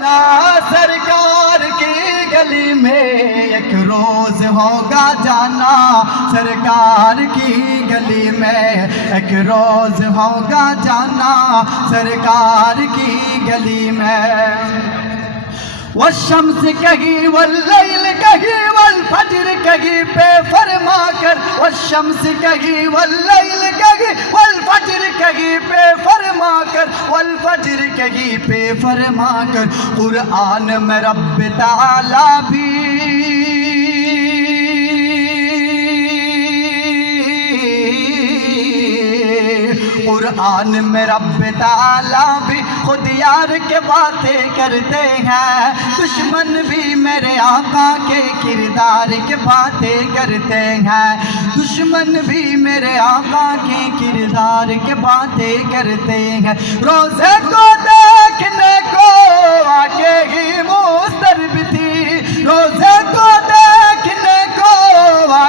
سرکار کی گلی میں ایک روز ہوگا جانا، سرکار کی گلی میں ایک روز ہوگا جانا، سرکار کی گلی میں۔ والشمس کہیں واللیل کہیں والفجر کہیں پہ فرما کر، والشمس کہیں واللیل کہیں والفجر کہیں پہ فرما کر، والفجر کہیں پہ فرما کر، قرآن میں رب تعالیٰ بھی قرآن میں رب تعالیٰ بھی خود یار کے باتیں کرتے ہیں، دشمن بھی میرے آقا کے کردار کے باتیں کرتے ہیں، دشمن بھی میرے آقا کے کردار کے باتیں کرتے ہیں۔ روزے کو دیکھنے کو